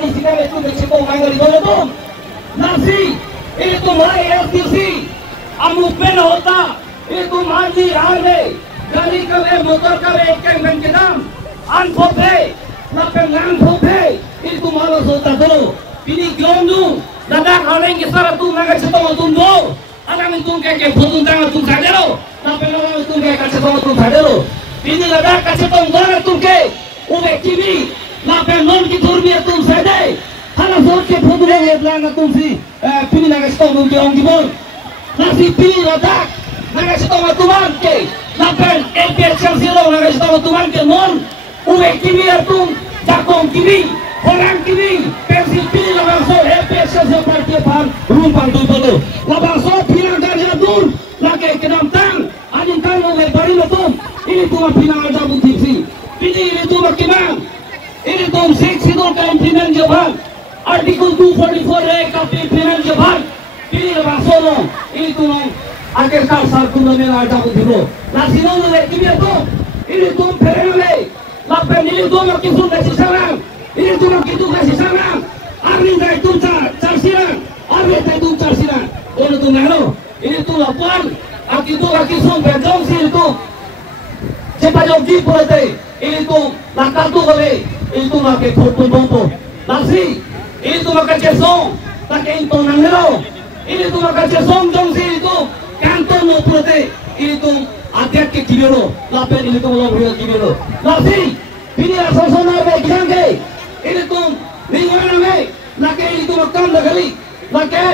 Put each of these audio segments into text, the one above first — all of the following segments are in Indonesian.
ni sikap itu bercipta mengali doang. Nasi itu mulai LTC, amupen होता, itu mandi आने, गाड़ी कले motor कले keng kedam, anfope, napengang fope, itu malas होता dulu. Ini gelondong, dadak orang kisah tu naga cipta tunggu, anak itu kayak foto tangan tu sadero, napengang itu kayak cipta tu sadero. Ini dadak cipta orang tu kayak uwe kimi, napengang kita urbi tu sadai. Hana sort ke foto le langa tumsi pini naga stone ke ongi bol nasi pini ladak naga stone tuman ke napen LPS Chelsea naga stone tuman ke non uwe kimi atum jakong kimi orang kimi pensil pini naga so LPS Chelsea parti pan rumpang tu bolo labang so pina garja dur lage kedam tang anin tang uwe bari latum ini tuma pina garja buntimsi pini ini tuma kimang ini tum seksi dor ka implement jaban Artikel 244 KP Penal Jabhan pilih Rasono ini tuh akhir kal sarkunda mena ada begitu nasino le kibia tuh ini tuh perele lapen ini tuh makin sudah sisarang ini tuh makin tuh kasih sarang arni dai tuh carsiran arni dai tuh carsiran ono tuh nano ini tuh lapan aki sun bejong sih itu cepat jogi purate ini tuh lakar tuh kali ini tuh makin foto nasi ini tuh makan cesong, pakai itu nanggelo. Ini tuh makan cesong jongsi itu kantor no prote. Ini tuh adik ke kibero, lapen ini tuh lobo kibero. Nasi, ini asal sana be gangge. Ini tuh lingkungan me, nake ini tuh makam dagali, nake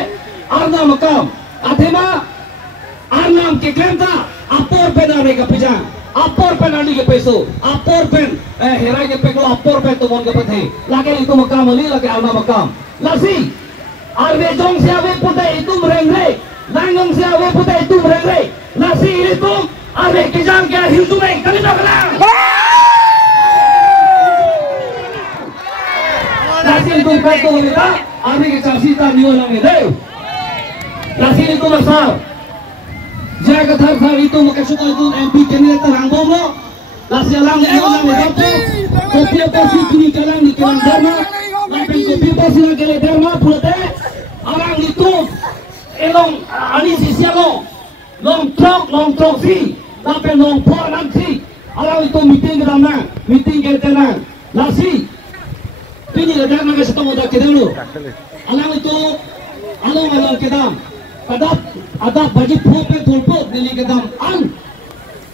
arna makam. Athema arnam ke klenta, apor penare ke pejang. Apor penali ke peso, apor pen, herai ke peklo apor pen tu mon ke pathe. Lagi itu makam ali, lagi alma makam. Nasi, arbe jong siawe putai itu merengre, langong siawe putai itu merengre. Nasi itu arbe kijang ke hidup kami tak kenal. Nasi itu kau kita, arbe kijang sita niwa nami deh. Nasi itu besar. Jaga thar itu makasih itu MP candidate ranggom lo, lasi alang dapat, kopi pasi kini kalang di kalang dharma, lapen kopi pasi lagi le dharma pulate, alang itu elong ani sisia lo, long trok si, lapen long por nanti, alang itu meeting kedamna, meeting kedamna, lasi, ini le dharma kasih tahu dah kedam lo, alang itu along kedam. Ada budget program tulpot nili kedam an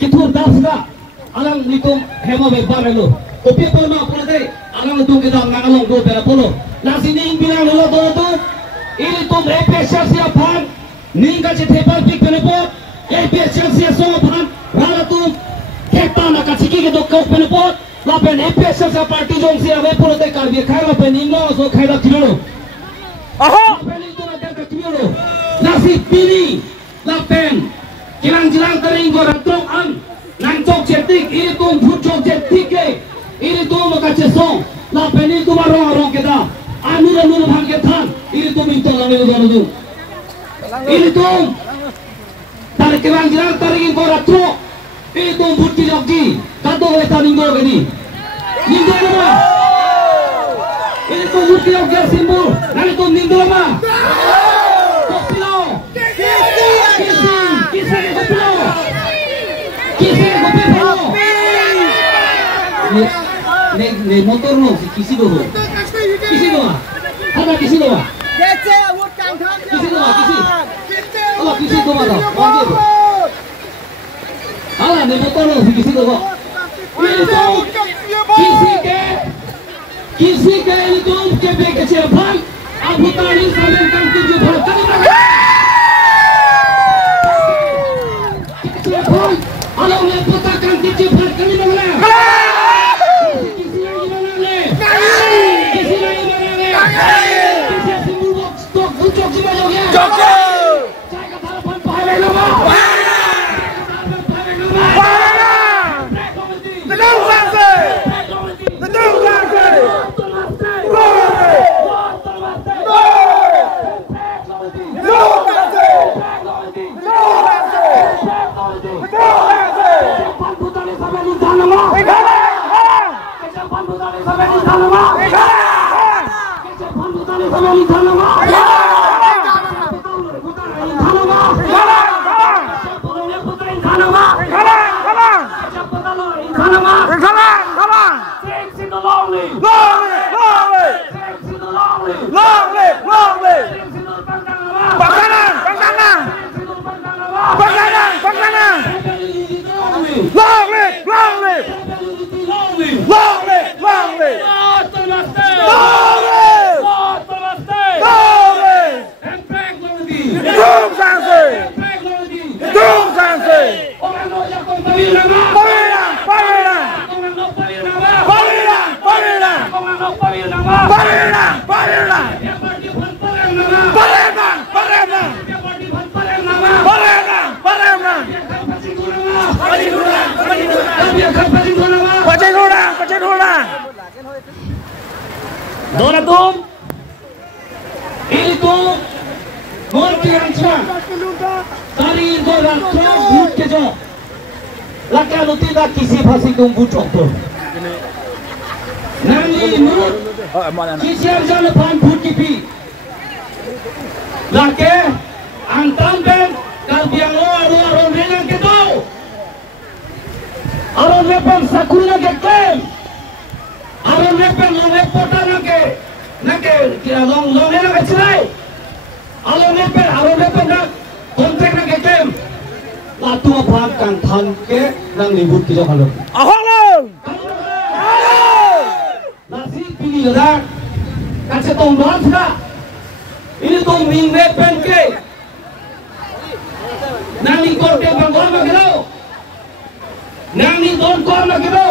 kitur dasga alang nitum hema bebar lo kopi polma pulate alang nitum kedam nangalong do bela polo nasi ning bilang lo do to ini tum EPS sia pan ning ka che thepal pik penepot EPS sia so pan rala tum keta na ka chiki ke do kau penepot lapen EPS sia party jong sia we pulate kar bi khaira pe ning lo so khaira kilo aha peli to na der ka kilo nasi pini lapen kilang tering goratrong an nangcok cetik ini tuh fucok cetik ke ini tuh maka cesong lapen ini tuh marong kita anu bang ketan ini tuh minta lalu ini tuh dari kilang tering goratrong ini tuh fucok jogi kado kita ninggo gini ninggo nama ini tuh fucok jogi simbol nanti tuh ninggo nama ne motor no kisi do ada kisi do Kece awut kang tham kisi do kisi do ma do ala ne motor no kisi do itu kisi ke itu ke be ke chepan abu tani samen kan tuju bhar kali chepan ala ne pota kan tuju bhar kali bangla The new Donatum itu morti ancam tari doran kau भूत के जो लगा लुटी दा किसी भाषी तुम भूत तो नानी नूर किसी अर्जन पान भूत की भी लगे अंतम ben kal biang lo aron renang ke do aron lepen sakuna ke kem aron lepen lo lepota nake kira long lena ke cilai aron lepen na kontrak nake kem latu apaan kan than ke nang libut ki jo halo ahong nasi pilih dah kace tong don sa ini tong ming lepen ke nang ikor ke bangor magelo nang ni don kor magelo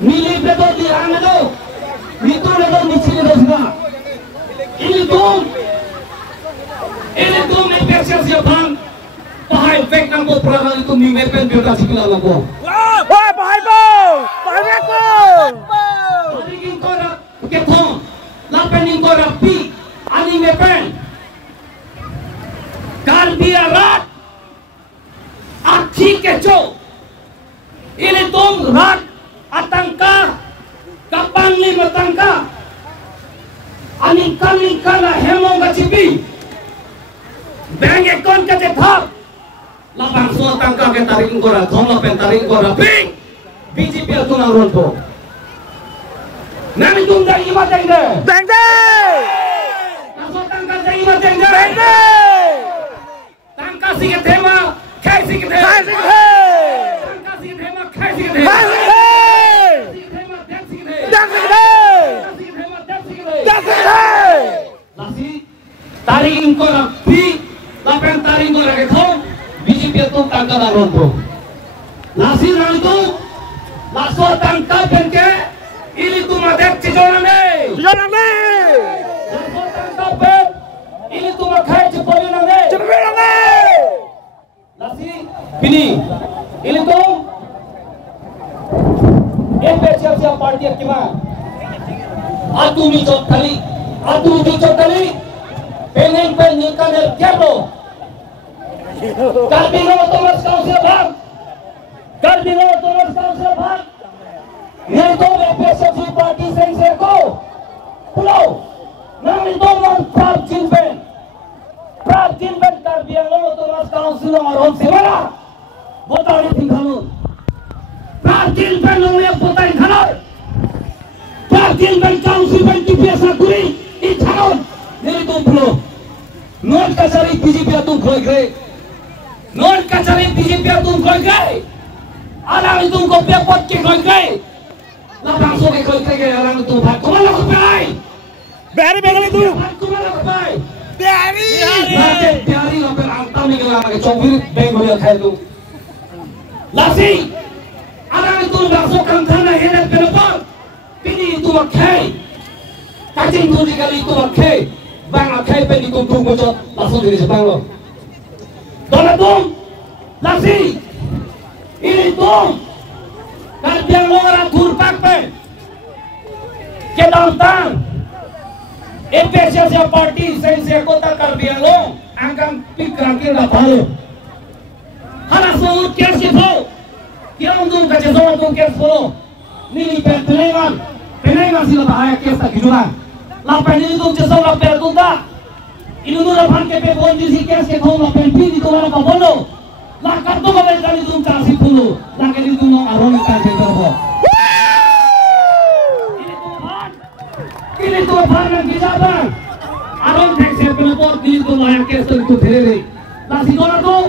mili pe do di angelo itu le do nichile do sna ini dom me persia sia bang pahai vek nang bo praga itu ming lepen biota sikila lago wah pahai ko ari king kora ke thon lapen ing kora pi ani lepen kal dia rat achi keco ini tom rat atangka kapang ni matangka ani kala hemo gachipi bang ekon ka je thap labang so tangka ke taring kora thong pen taring kora ping BJP tunang ronto nami tum dai ima dai de deng naso tangka dai ima dai de tangka si ke tema khai si ke tema tangka si ke tema khai si ke tema nasi taring kora pi lapen taring kora ke thong BJP tu tangka na ronto nasi rantu laso tangka penke ili tu madep chijona ne laso tangka pen ili tu makhai chipolina ne nasi bini ili tu siap parti akima atu ni chotali pengen nikah del diablo Carbino Thomas Council Bank Nito PSFC party sengse ko pulau nang ito man Prab Jinben Carbino Thomas Council ngaron semana botani tinggalun Prab Jinben nong botani khanar Prab Jinben Council ban ki biasa kuri I thanon nito pulau non kachari BJP atum khoi gre non kachari BJP atum khoi gre alang itu ko pepot ke khoi gre lapang so ke khoi gre alang itu bhat ko la pai Biari itu bhat ko la pai biari la per anta mi la ke chobir bengolia khai tu lasi alang itu bakso kan thana henet penopal pini itu makhai kajing tu dikali itu makhai bang akhai pe di tung mo cho langsung dari Jepang lo Donatum lasi ini tum kalbiang lo orang turpak pe ke downtown PSFC party sense kota kalbiang lo angkang pikran kira balo hala so kersi tho kira undung kaje so undung kersi lo ni penengan sila bahaya kersa gijuran lapan ini tuh cesong lapan tuh tak. Ini tuh lapan kepe bonji si kes ke kau lapan pin itu orang kau bono. Lakar tuh kau beli itu kasih pulu. Lakar itu mau aron ikan berbo. Ini tuh apa yang kita bang? Aron teksnya pelopor ini tuh layak kes itu terlebih. Nasi goreng tuh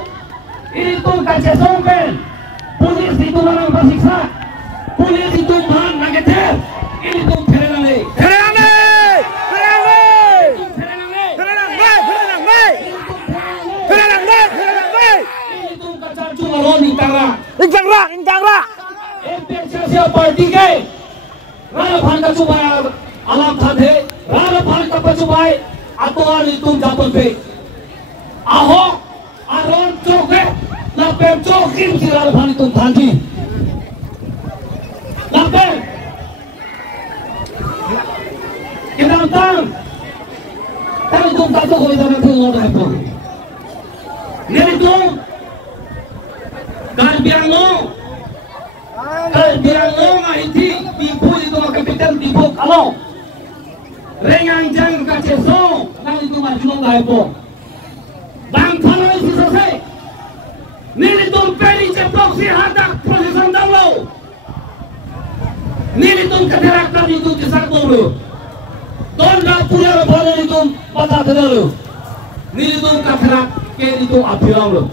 ini tuh kaca songpen. Polis itu orang bersiksa. Polis itu bahan nageter. Ini tuh terlebih. Intanglah. MPSC party ke Rana Bhan ka chubai alam thadhe Rana Bhan ka chubai atuar itu japon pe aho aron choke na pe chokim si Rana Bhan itu thanji na pe kita tang tapi tum tak koi dana tu ngod hai po neri tum kan biang lo ngaiti tipu itu mah kapitan tipu kalau rengang jang kaceso nang itu mah julong gai po bang thana isi selesai nili tum peri ceplok si hadak posisi dalo nili tum katerak tadi itu kesak dulu don rapuya bole itu patah dulu nili tum katerak ke itu apilang lo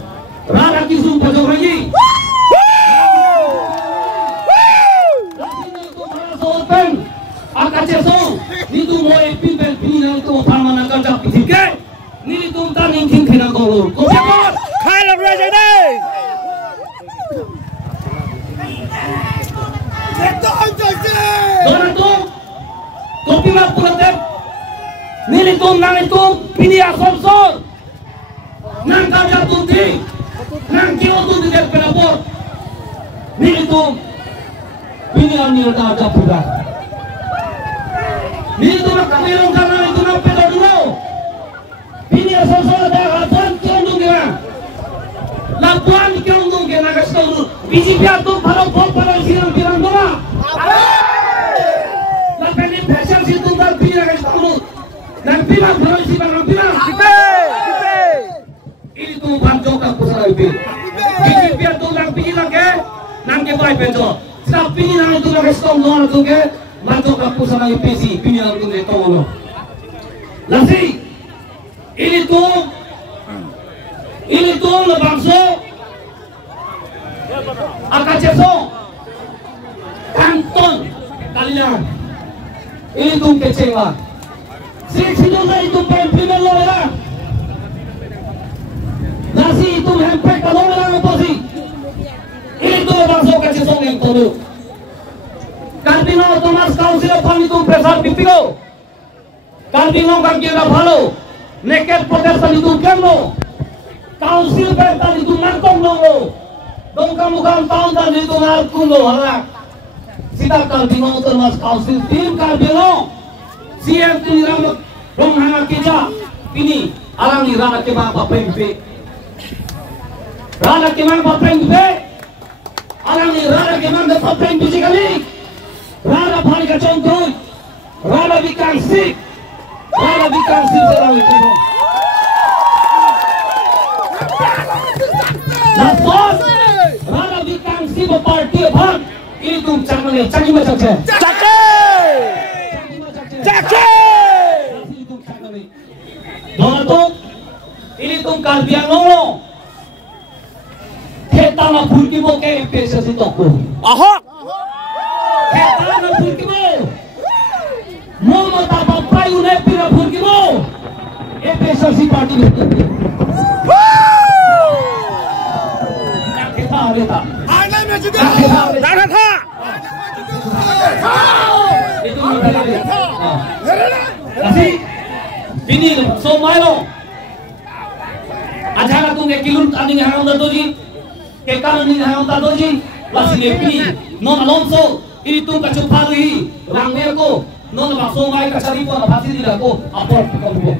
rara kisum pajok lagi Akacesong itu mau epin pina itu paman akan cap tiga ni itu tak ningking kena gol kau siapa Kalah berasa ini. Orang tu kopi mak pulang ni itu nang itu pini asal nang kerja tunti nang kilo tunti dia penapor ni itu pini ani ada pula. Itu nak kamilong kana itu nak pedo dulu. Ini asal ada lapan kiong kena. Lapan kiong kena kasih dulu. Biji biar tu baru siang bilang dulu. Lapan ini fashion situ dan bilang kasih dulu. Dan bilang baru si bilang. Ini tu banjok aku salah itu. Biji biar tu nang biji lagi, nang kebai pencok. Tapi ini nang itu kasih dulu tu ke. Mantok aku sama IPC pini langsung dia tahu lo. Lasi ini tuh lebangso akaceso kanton kalian ini tuh kecewa. Situ itu pempimen lo ya. Lasi itu hempek kalau orang oposisi. Ini tuh lebangso akaceso yang tahu. Karbino Thomas Council of itu besar pipigo. Karbino kan kira balo. Naked protestan itu keno. Council besar itu nangkong lo. Dong kamu tahun tadi itu nangkong lo halak. Sita Karbino Thomas Council tim Karbino. CM tu niram dong hanga keja. Ini alang ni rana kemang bapengpe. Rana kemang bapengpe. Alang ni rana kemang bapengpe sekali. Rana Bhan ka contoh, Rana Vikansik selang itu. Lapor, Rana Vikansik parti Bhan ini tuh cakap caki macam ce. Caki. Donatuk, ini tuh kalbiang nolo. Kita nak pulki mo ke PSC toko. Ahok. Ketana pulkimo, momo tapapai unepi na pulkimo, PSC party itu. Kita ada. Ada juga. Ada. Itu kita. Kasi, ini so mailo. Acara tu ngekilun tadi ngehang dadoji, kekaran ngehang dadoji, lasi ngepini, non Alonso. Ini tuh kacupari, rangnya ko, non masuk mai kacari pun apa sih tidak ko, apa kamu?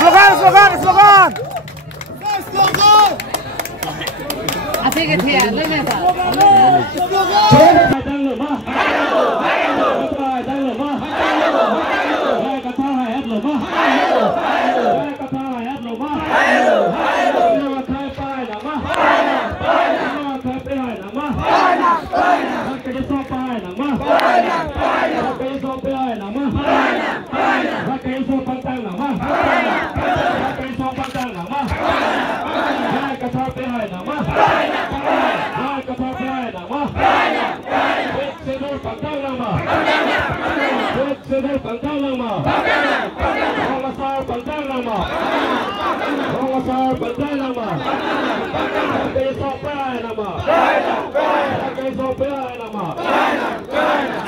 Slogan. Asik ya, lebih Coba datang lo, mah. Rakyat Islam PI nama. Rakyat Islam Pantang nama. Rakyat Islam Pantang nama. Rakyat Islam PI nama. Rakyat Islam PI nama. Senor Pantang nama. Senor Pantang nama. Pengasar Pantang nama. Pengasar Pantang nama. Rakyat Islam PI nama. Rakyat Islam PI nama.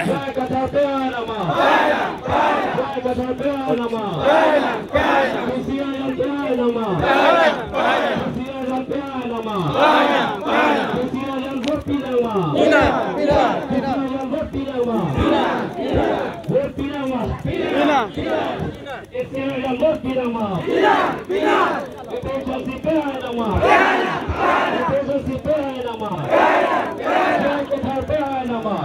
Rakyat Islam PI nama. Rakyat Islam PI nama. Visi yang PI nama. Visi yang PI nama. Visi yang vote nama. Visi yang vote nama. Vote nama. Visi yang vote nama. Efisiensi PI nama. Efisiensi PI nama. Rakyat Islam PI nama.